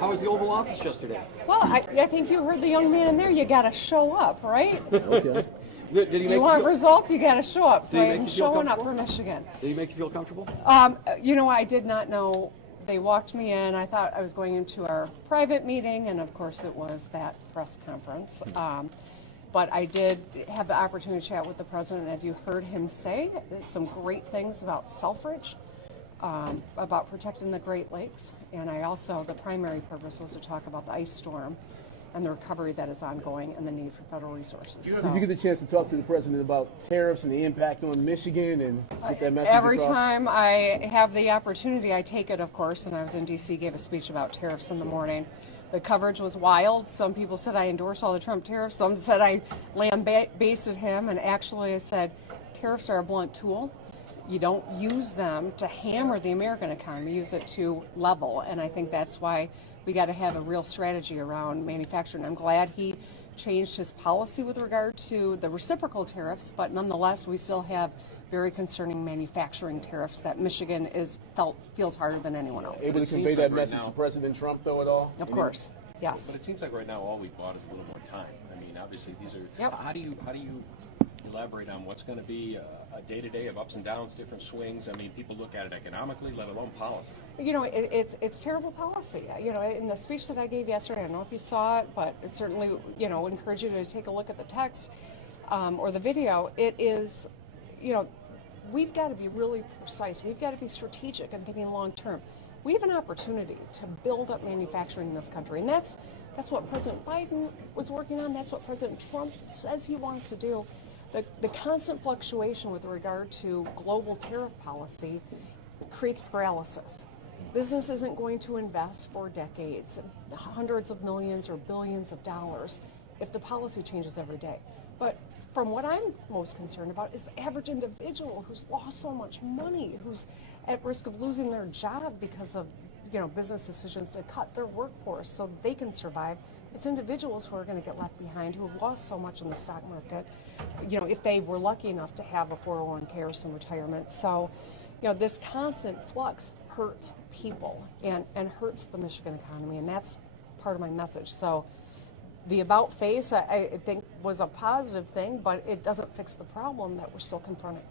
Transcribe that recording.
How was the Oval Office yesterday? Well, I think you heard the young man in there. You got to show up, right? Okay. Did he make you want results, you got to show up. So I'm showing up for Michigan. Did he make you feel comfortable? You know, I did not know. They walked me in. I thought I was going into our private meeting, and of course it was that press conference. But I did have the opportunity to chat with the president, as you heard him say, some great things about Selfridge, about protecting the Great Lakes. And I also, the primary purpose was to talk about the ice storm and the recovery that is ongoing and the need for federal resources. Did you get the chance to talk to the president about tariffs and the impact on Michigan and get that message Every across? time I have the opportunity, I take it, of course, and I was in D.C., gave a speech about tariffs in the morning. The coverage was wild. Some people said I endorse all the Trump tariffs. Some said I lambasted him, and actually I said tariffs are a blunt tool. You don't use them to hammer the American economy. Use it to level, and I think that's why we got to have a real strategy around manufacturing. I'm glad he changed his policy with regard to the reciprocal tariffs, but nonetheless, we still have very concerning manufacturing tariffs that Michigan feels harder than anyone else. Able to convey that message to President Trump, though, at all? Of course, yes. But it seems like right now all we bought is a little more time. I mean, obviously these are. Yep. How do you elaborate on what's going to be a day-to-day of ups and downs, different swings? I mean, people look at it economically, let alone policy. You know, it's terrible policy. You know, in the speech that I gave yesterday, I don't know if you saw it, but it certainly, you know, encourage you to take a look at the text or the video. It is, you know, we've got to be really precise. We've got to be strategic and thinking long-term. We have an opportunity to build up manufacturing in this country, and that's what President Biden was working on. That's what President Trump says he wants to do. The constant fluctuation with regard to global tariff policy creates paralysis. Business isn't going to invest for decades, hundreds of millions or billions of dollars, if the policy changes every day. But from what I'm most concerned about is the average individual who's lost so much money, who's at risk of losing their job because of, you know, business decisions to cut their workforce so they can survive. It's individuals who are going to get left behind, who have lost so much in the stock market, you know, if they were lucky enough to have a 401k or some retirement. So, you know, this constant flux hurts people and hurts the Michigan economy, and that's part of my message. So the about face, I think, was a positive thing, but it doesn't fix the problem that we're still confronting.